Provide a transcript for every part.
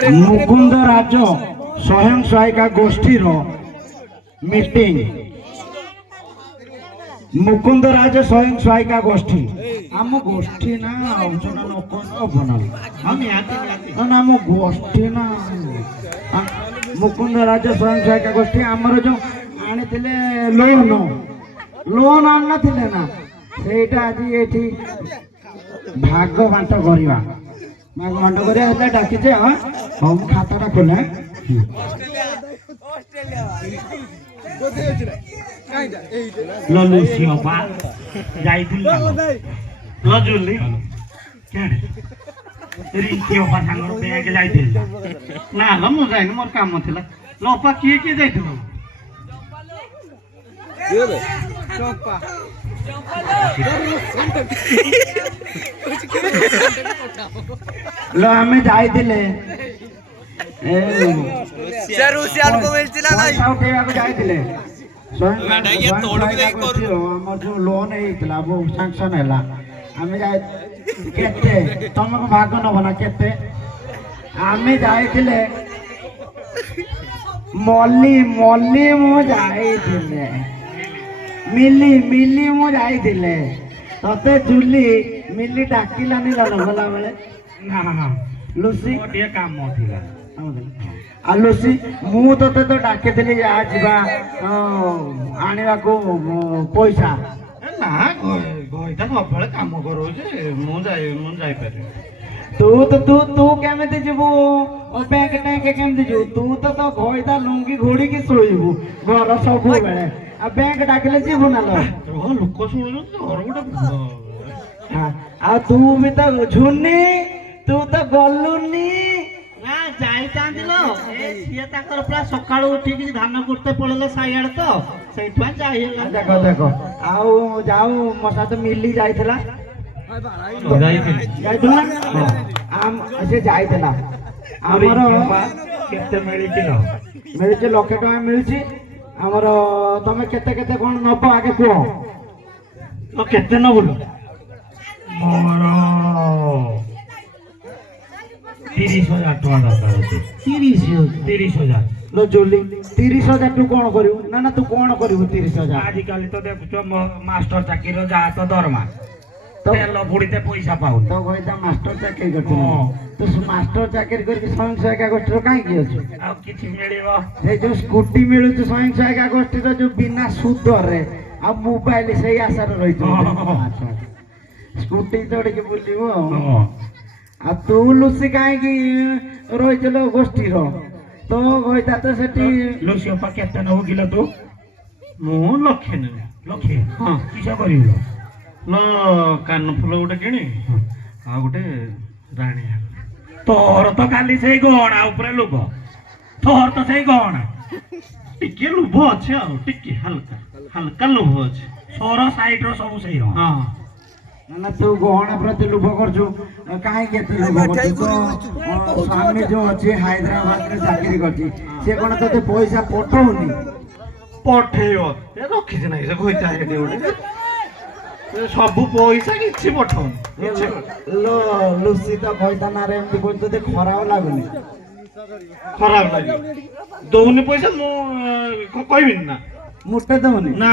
मुकुंद राज स्वयं सहायिका गोष्ठी मीटिंग मुकुंद राज स्वयं सहायिका गोष्ठी आम गोष्ठी ना ना आम गोष्ठी ना मुकुंद राज स्वयं सहायिका गोष्ठी आमर जो आनी लोन लोन आन ना सेटा आज ये भाग बांट करवा भाग बांट कर डाकिचे हम खाताटा खोला ललुसियोपा जाइथिल लजुली केडे रिंकियोपा संग बैंक जाइथिल ना ल मु जाइन मोर काम थिला लोपा किए जाइथिल देबे चंपा लो हमें जाइथिले सर रुसियान को मिलतिला नै उठेवा को जाइथिले मेडा ये तोड़ के देख कर हमर जो लोन हेतला वो सैंक्शन हैला हमें जाय केते तुमको भाग न बना केते हमें जाइथिले मल्ली मल्ली मो जाइथिले मिली मिली मो जाइथिले तते जुली मिली डाकिलानी गला बेले ना ना लुसी गोटे काम थिला आ लुसी मु तते तो डाकिथिली आ जिबा आनिबा को पैसा ना गोइता सबले काम करो जे मु जाई पारे तू केमिति जीवु बैंक टैंक केमिति जीवु तू तो गोइता लुंगी घोड़ी की सोइबु घर सब बेले आ बैंक डाकिले जीवु ना लो लोक सुनु घर गोटे हां आ तू भी तो झुनी तू तो गलुनी ना जाई तांदिलो ए सिए ताकर पूरा सकाळ उठी कि धान कुटते पळले साइड तो सेठवा जाई देखो देखो आउ जाऊ मोसा तो मिली जाइथला जाइथला आम से जाइथला हमर केते मिली कि लक्षे टका मिलची हमर तमे केते केते कोन नबो आगे को तो केते न बोलो मोर 30,000 टका दरकार अछि 30,000 लो जोली 30,000 तू कोन करियो ना ना तू कोन करियो 30,000 आज काली तो देखो मास्टर चाकरी रो जा तो दरमा तो तेल बुड़ीते पैसा पाउ तो गोइता मास्टर चाकरी करतो तो मास्टर चाकरी करके स्वयं सहायिका गोष्ठी रो काई की अछि आ किछि मिलिबो ए जो स्कूटी मिलु तो स्वयं सहायिका गोष्ठी रो जो बिना सूद रे आ मोबाइल से आशा रहितो अच्छा स्कूटी तोड़ के बुलिबो आ तू लुसी काई की रोइ चलो गोष्ठी रो तो गोइता तो सेठी लुसी अपा केते न होगिला तू मो लक्षे न लक्षे हां किसा करियो लो कान फुल गोटे किणी आ गोटे राणी तोर तो खाली से गहना ऊपर लोभ तोर तो से गहना टिके लोभ अछि आ टिके हल्का हल्का लोभ अछि सोर साइड रो सब सही हो हां ना तू गहना प्रति लोभ करछु काहे केते लोभ करछु तो स्वामी जो अछि हैदराबाद रे चाकरी करछि से कोन तते पैसा पठौनी पठेयो ए रखि जे नाही से होइता हेडे ओडे सब पैसा किछि पठौनी लो लुसी तो कहता ना रे एमती कोन तते खराब लागुनी खराब लागि दोनी पैसा मु कहबिन ना मुटे दउनी ना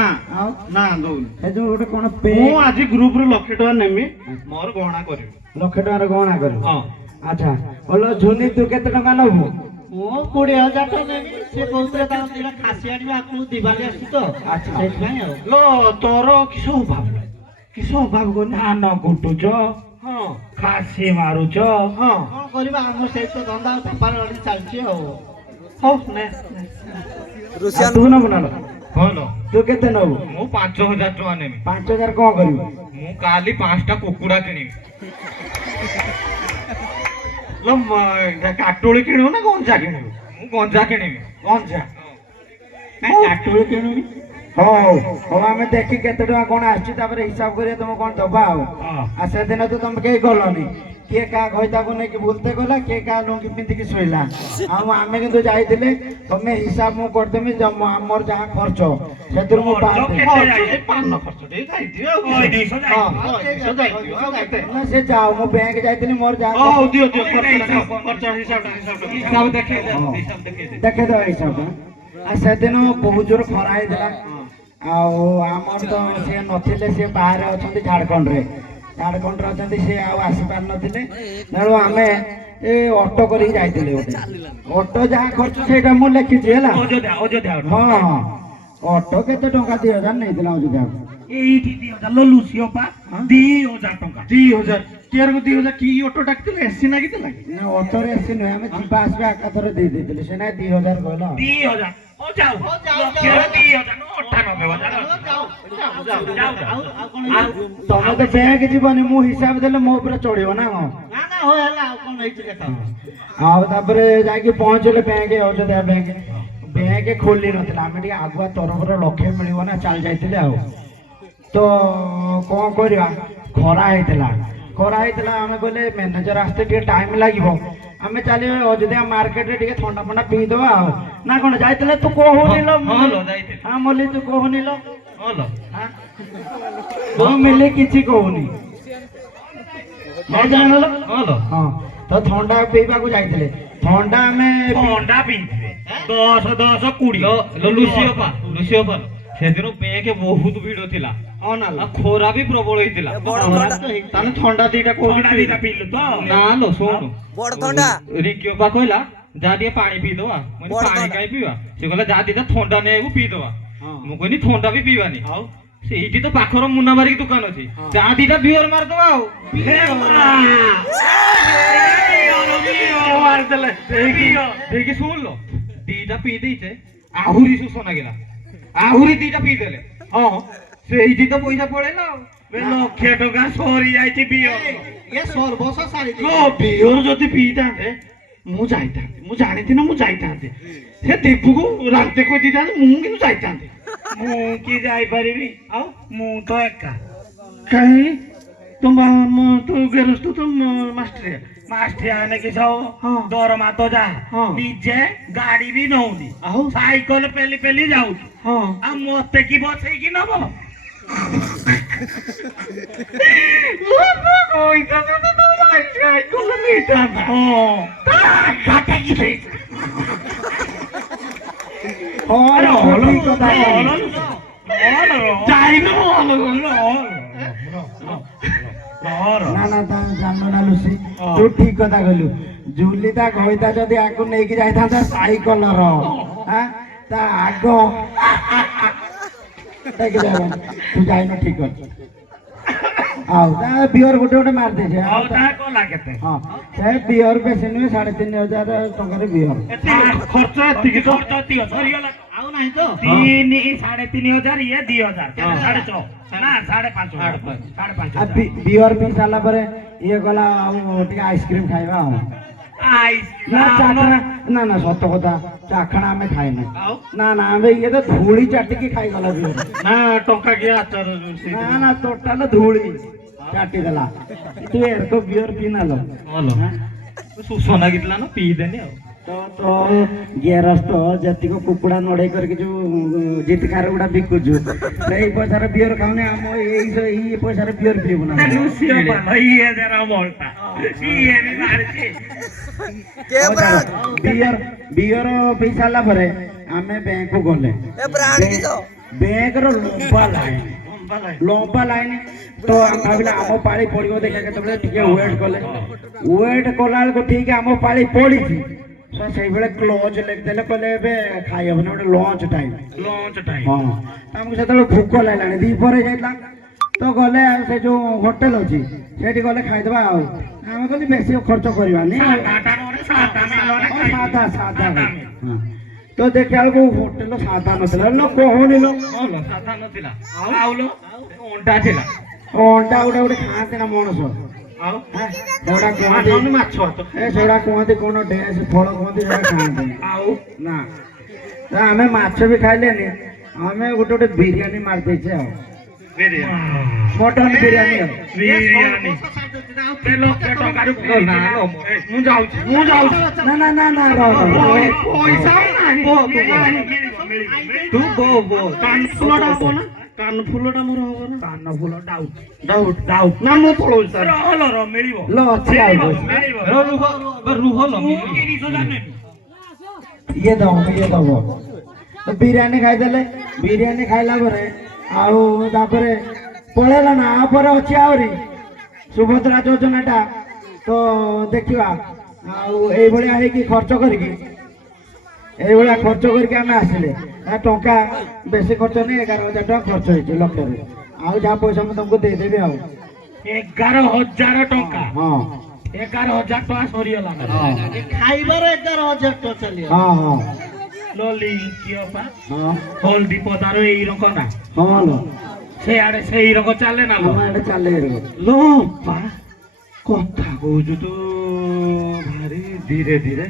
ना दउनी ए जो गोटे कोन पे मु आज ग्रुप रे लक्षे टका नेमी मोर गहना करबी लक्षे टका रे गहना करबी हां अच्छा बोलो झुनी तू केते टका नबु मो 20,000 टका नेमी से बहुतरे ता दिला खासी आडी आकु दिवाली आसी तो अच्छा सेठ भाई लो तोर किसो भाव को धान कुटुच हां खासी मारुच हां कोन करबा हम से तो धंदा व्यापार अडी चलछि हो ने रुसियान तू न बनालो होलो तू केते नबु मु 5,000 टका नेमी 5,000 को करियो मु काली 5टा कुकुडा किनी लो काटोळी किणो ना गंजा किणो मु गंजा किनीबी गंजा काटोळी किणोनी ହଉ ହଉ ଆମେ ଦେଖି କେତେ ଟଙ୍କା କଣ ଆସିଛି ତାପରେ ହିସାବ କରିବା ତମେ କଣ ଦବା ଆଉ ସେଦିନ ତ ତମେ କେହି ଗଲନି କିଏ କାହା ଘଇତାକୁ ନେଇକି ବୁଲତେ ଗଲା କିଏ କାହା ଲୁଙ୍ଗି ପିନ୍ଧିକି ଶୋଇଲା ଆଉ ଆମେ କିନ୍ତୁ ଯାଇଥିଲେ ତମେ ହିସାବ ମୁଁ କରିଦେମି ଆମର ଯାହା ଖର୍ଚ୍ଚ ସେଥିରୁ ମୁଁ ପାନ ଖର୍ଚ୍ଚ ନା ସେ ଯାଉ ମୁଁ ବ୍ୟାଙ୍କ ଯାଇଥିଲି ମୋର ଯାହା ଦେଖେଇଦବା ହିସାବ ଆଉ ସେଦିନ ବହୁତ ଜୋର ଖରା ହେଇଥିଲା ଆଉ ଆମର ତ ସିଏ ନଥିଲେ ସିଏ ବାହାରେ ଅଛନ୍ତି ଝାଡ଼ଖଣ୍ଡରେ ଅଛନ୍ତି ସିଏ ଆଉ ଆସିପାରିନଥିଲେ ତେଣୁ ଆମେ ଏ ଅଟୋ କରିକି ଯାଇଥିଲେ ଗୋଟେ ଅଟୋ ଯାହା ଖର୍ଚ୍ଚ ସେଇଟା ମୁଁ ଲେଖିଛି ହେଲା ହଁ ହଁ ଅଟୋ କେତେ ଟଙ୍କା 2000 ନେଇଥିଲା ଅଯୋଧ୍ୟା ଏଇଠି 2000 ଲୁସି ଅପା 2000 ଟଙ୍କା 2000 କେଆରକୁ 2000 କି ଅଟୋ ଡାକିଥିଲେ ଏସି ଲାଗିଥିଲା ନା ଅଟୋରେ ଏସି ନୁହେଁ ଆମେ ଯିବା ଆସିବା ଏକାଥରେ ଦେଇ ଦେଇଥିଲେ ସେ ନାଇଁ 2000 କହିଲ 2000 ତମେ ତ ବ୍ୟାଙ୍କ ଯିବନି ମୁଁ ହିସାବ ଦେଲେ ମୋ ଉପରେ ଚଢିବ ନା କଣ ଆଉ ତାପରେ ଯାଇକି ପହଞ୍ଚିଲେ ବ୍ୟାଙ୍କ ଅଯୋଧ୍ୟା ବ୍ୟାଙ୍କ ଖୋଲି ନଥିଲା ଆମେ ଟିକେ ଆଗୁଆ ତରଫର ଲକ୍ଷେ ମିଳିବ ନା ଚାଲି ଯାଇଥିଲେ ଆଉ ତ କଣ କରିବା ଖରା ହେଇଥିଲା ଆମେ କହିଲେ ମ୍ୟାନେଜର ଆସିତେ ଟିକେ ଟାଇମ ଲାଗିବ ଆମେ ଚାଲିବା ଅଯୋଧ୍ୟା ମାର୍କେଟରେ ଟିକେ ଥଣ୍ଡା ଫଣ୍ଡା ପିଇଦବା ଆଉ ନା କଣ ଯାଇଥିଲେ ତୁ କହୁନିଲ ହଁ ମଲ୍ଲି ତୁ କହୁନିଲ ତୁ ମିଲି କିଛି କହୁନି ହଁ ତ ଥଣ୍ଡା ପିଇବାକୁ ଯାଇଥିଲେ ଥଣ୍ଡା ଆମେ ପିଇଥିଲେ 10 20 ସେଦିନ ବ୍ୟାଙ୍କ ବହୁତ ଭିଡ ଥିଲା ଖରା ବି ପ୍ରବଳ ହେଇଥିଲା ତାହେଲେ ଥଣ୍ଡା ଦିଟା ପିଇଲୁ ତ ନା ଲୋ ଶୁଣୁ ରିଙ୍କି ଅପା କହିଲା ଯାହା ଟିକେ ପାଣି ପିଇଦବା ପାଣି କାଇଁ ପିଇବା ସେ କହିଲା ଯାହା ଦିଟା ଥଣ୍ଡା ନେଇବାକୁ ପିଇଦବା ମୁଁ କହିଲି ଥଣ୍ଡା ବି ପିଇବାନି ଆଉ ସେଇଠି ତ ପାଖର ମୁନା ବାରିକ ଦୋକାନ ଅଛି ଯାହା ଦିଟା ବିଅର ମାରିଦବା ଆଉ ଶୁଣିଲ ଦିଟା ପିଇ ଦେଇଛେ ଆହୁରି ଶୋଷ ଲାଗିଲା ଆହୁରି ଦିଟା ପିଇଦେଲେ ହଁ ସେଇଠି ତ ପଇସା ପଳେଇଲା ଆଉ ଲକ୍ଷେ ଟଙ୍କା ସରି ଯାଇଛି ବିଅର ଯଦି ପିଇଥାନ୍ତେ ମୁଁ ଯାଇଥାନ୍ତି ମୁଁ ଜାଣିଥିଲି ମୁଁ ଯାଇଥାନ୍ତି ସେ ଦୀପୁକୁ ରାନ୍ତେ କହିଦେଇଥାନ୍ତି ମୁଁ କିନ୍ତୁ ଯାଇଥାନ୍ତି ମୁଁ କି ଯାଇପାରିବି ଆଉ ମୁଁ ତ ଏକା କାହିଁ ତୁ ଗେରସ୍ତ ତ ମାଷ୍ଟ୍ରିଆ କି ସବୁ ଦରମା ତ ଯାହା ନିଜେ ଗାଡି ବି ନଉନି ଆଉ ସାଇକେଲ ପେଲି ପେଲି ଯାଉଛି ଆଉ ମତେ କି ବସେଇକି ନବ ଜାଣିଲ ନା ଲୁସି ତୁ ଠିକ କଥା କହିଲୁ ଜୁଲିତା ଘଇତା ଯଦି ଆକୁ ନେଇକି ଯାଇଥାନ୍ତା ସାଇକେଲର ତା ଆଗ ତୁ ଯାଇନ ଠିକ ଅଛି ଆଉ ତା ବିଅର ଗୋଟେ ମାରିଦେଇছে ହଁ ସେ ବିଅର ବେଶୀ ନୁହେଁ 3500 ଟଙ୍କାରେ ବିଅର ଖର୍ଚ୍ଚ ଏତିକି ସରିଗଲା ଆଉ ନାହିଁ ତ 3,500 ଇଏ 2,000 6.5 ନା 5.5 ବିଅର ପିଇ ସାରିଲା ପରେ ଇଏ ଗଲା ଆଉ ଟିକେ ଆଇସ୍କ୍ରିମ ଖାଇବା ଆଉ ନା ନା ସତ କଥା ଚାଖଣା ଆମେ ଖାଇନା ନା ଆମେ ଇଏ ତ ଧୂଳି ଚାଟିକି ଖାଇଗଲା ବିଅର ନା ଟଙ୍କା କିଏ ଆଚାର ନା ଟୋଟାଲ ଧୂଳି ଚାଟି ଦେଲା ତୁ ଏରକ ବିଅର ପିଇନାଲ ଶୋଷ ଲାଗିଥିଲା ନା ପିଇଦେନି ଆଉ ତ ଗେରସ୍ତ ଯେତିକି କୁକୁଡ଼ା ନଡେଇ କରିକି ଯୋଉ ଜିତକାର ଗୁଡା ବିକୁଛୁ ସେଇ ପଇସାରେ ବିଅର ଖାଉନି ଆମ ଏଇ ପଇସାରେ ବିଅର ପିଇବୁ ନା ବିଅର ପିଇ ସାରିଲା ପରେ ଆମେ ବ୍ୟାଙ୍କକୁ ଗଲେ ବ୍ୟାଙ୍କର ଲମ୍ବା ଲାଇନ ତ ଭାବିଲେ ଆମ ପାଳି ପଡିବ ଦେଖିବା କେତେବେଳେ ଟିକେ ୱେଟ୍ କଲା ବେଳକୁ ଠିକ ଆମ ପାଳି ପଡିଛି ସେଇଭଳି କ୍ଲୋଜ ଲେଖିଦେଲେ କହିଲେ ଏବେ ଖାଇହବନି ଗୋଟେ ଲଞ୍ଚ ଟାଇମ ହଁ ଆମକୁ ସେତେବେଳେ ଭୋକ ଲାଗିଲାଣି ଦ୍ୱିପହରେ ଯାଇଥିଲା ତ ଗଲେ ସେ ଯୋଉ ହୋଟେଲ ଅଛି ସେଇଠି ଗଲେ ଖାଇଦବା ଆଉ ଆମେ କହିଲି ବେଶୀ ଖର୍ଚ୍ଚ କରିବାନି ସାଧା ତ ଦେଖିଲା ବେଳକୁ ହୋଟେଲ ସାଧା ନଥିଲା କହୁନି ସାଧା ନଥିଲା ଅଣ୍ଡା ଥିଲା ଅଣ୍ଡା ଗୋଟେ ଖାଆନ୍ତି ନା ମଣିଷ ସେଗୁଡା କୁହନ୍ତି କଣ ଡେସ୍ ଫଳ କୁହନ୍ତି ସେଟା ଖାଆନ୍ତି ଆଉ ନା ଆମେ ମାଛ ବି ଖାଇଲେନି ଆମେ ଗୋଟେ ବିରିୟାନୀ ମାରି ଦେଇଛେ ଆଉ ବିରିୟାନୀ ମଟନ ବିରିୟାନୀ ଆଉ ବିରିୟାନୀ ତେଲ ଟଙ୍କାରୁ ମୁଁ ଯାଉଛି ନା ନା ନା ନା ରହ ପଇସା ତୁ ବୋ କାନଫୁଲଟା ହବ ନା କାନଫୁଲଟା ମୋର ହବ ନା କାନଫୁଲ ଡାଉଟ ନା ମୁଁ ପଳଉଛି ସାର୍ ରହ ମିଳିବ ଲ ଅଛି ଆଉ ପଇସା। ରୁହ ଲ ଇଏ ଦବ ତ ବିରିୟାନୀ ଖାଇଦେଲେ ବିରିୟାନୀ ଖାଇଲା ପରେ ଆଉ ତାପରେ ପଳେଇଲା ନା ପରେ ଅଛି ଆହୁରି ସୁଭଦ୍ରା ଯୋଜନାଟା ତ ଦେଖିବା ଆଉ ଏଇଭଳିଆ ହେଇକି ଖର୍ଚ୍ଚ କରିକି ଆମେ ଆସିଲେ ଟଙ୍କା ବେଶୀ ଖର୍ଚ୍ଚ ନାହିଁ 11,000 ଟଙ୍କା ଖର୍ଚ୍ଚ ହେଇଛି ଲକ୍ଷରେ ଆଉ ଯାହା ପଇସା ମୁଁ ତମକୁ ଦେଇଦେବି ଆଉ 11,000 ଟଙ୍କା ହଁ 11,000 ଟଙ୍କା ସରିଗଲା ଖାଇବାର 11,000 ଟଙ୍କା ଚାଲିବ। ହଁ ହଁ ଲଲି କିଅପା ହଁ ହଳଦୀ ପଦାର ଏଇ ରଙ୍ଗ ନା ହଁ ଲୋ ସେଆଡେ ସେଇ ରଙ୍ଗ ଚାଲେ ନା ଆମ ଆଡେ ଚାଲେ ଲୋ ପା କଥା କହୁଛୁ ତୁ ଭାରି ଧୀରେ ଧୀରେ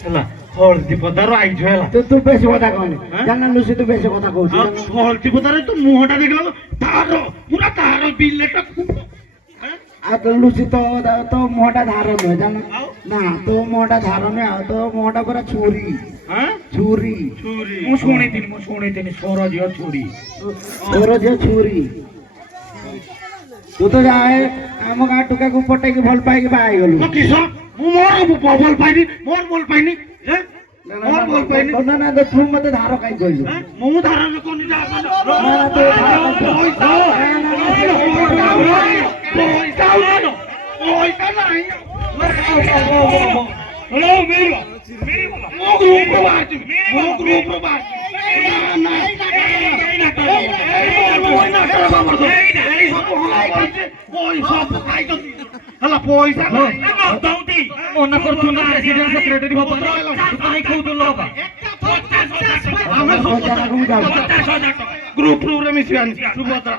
ହେଲା ହଳଦୀ ପଦାର ଆଇଛୁ ହେଲା ତୁ ବେଶୀ କଥା କହନି ଜାଣିନା ଲୁସି ତୁ ବେଶୀ କଥା କହୁଛୁ ହଳଦୀ ପଦାରେ ତୁ ମୁହଁଟା ଦେଖିଲା ତାର ପୁରା ତାର ବିଲେଟା ଆଉ ତ ଲୁସି ତୋ ମୁହଁଟା ଧାର ନୁହେଁ ଜାଣ ନା ତୋ ମୁହଁଟା ଧାର ନୁହେଁ ଆଉ ତୋ ମୁହଁଟା ପୁରା ଛୁରୀ ଛୁରୀ ମୁଁ ଶୁଣିଥିଲି ସ୍ୱର ଝିଅ ଛୁରୀ ତୋର ଝିଅ ଛୁରୀ ତୁ ତ ଯାଏ ଆମ ଗାଁ ଟୁକାକୁ ପଟେଇକି ଭଲ ପାଇକି ବାହା ହେଇଗଲୁ କିସ ମୁଁ ମୋର ଭଲ ପାଇନି ମୋର ଭଲ ପାଇନି ନା ନା ତୁ ମତେ ଧାର କାହିଁ କହିଲୁ ମୁଁ ଧାରଣ କରୁନି ନା ନା ତୁ ଧାର କାହିଁ ପଇସା ନାହିଁ ପଇସା ମନା କରୁଛୁ ନା ପ୍ରେସିଡେଣ୍ଟ ସେକ୍ରେଟାରୀ ହବ କାହିଁ କହୁଥିଲୁ ବାବା ଆମେ ଗ୍ରୁପ ରେ ମିଶିବାନି ସୁଭଦ୍ରା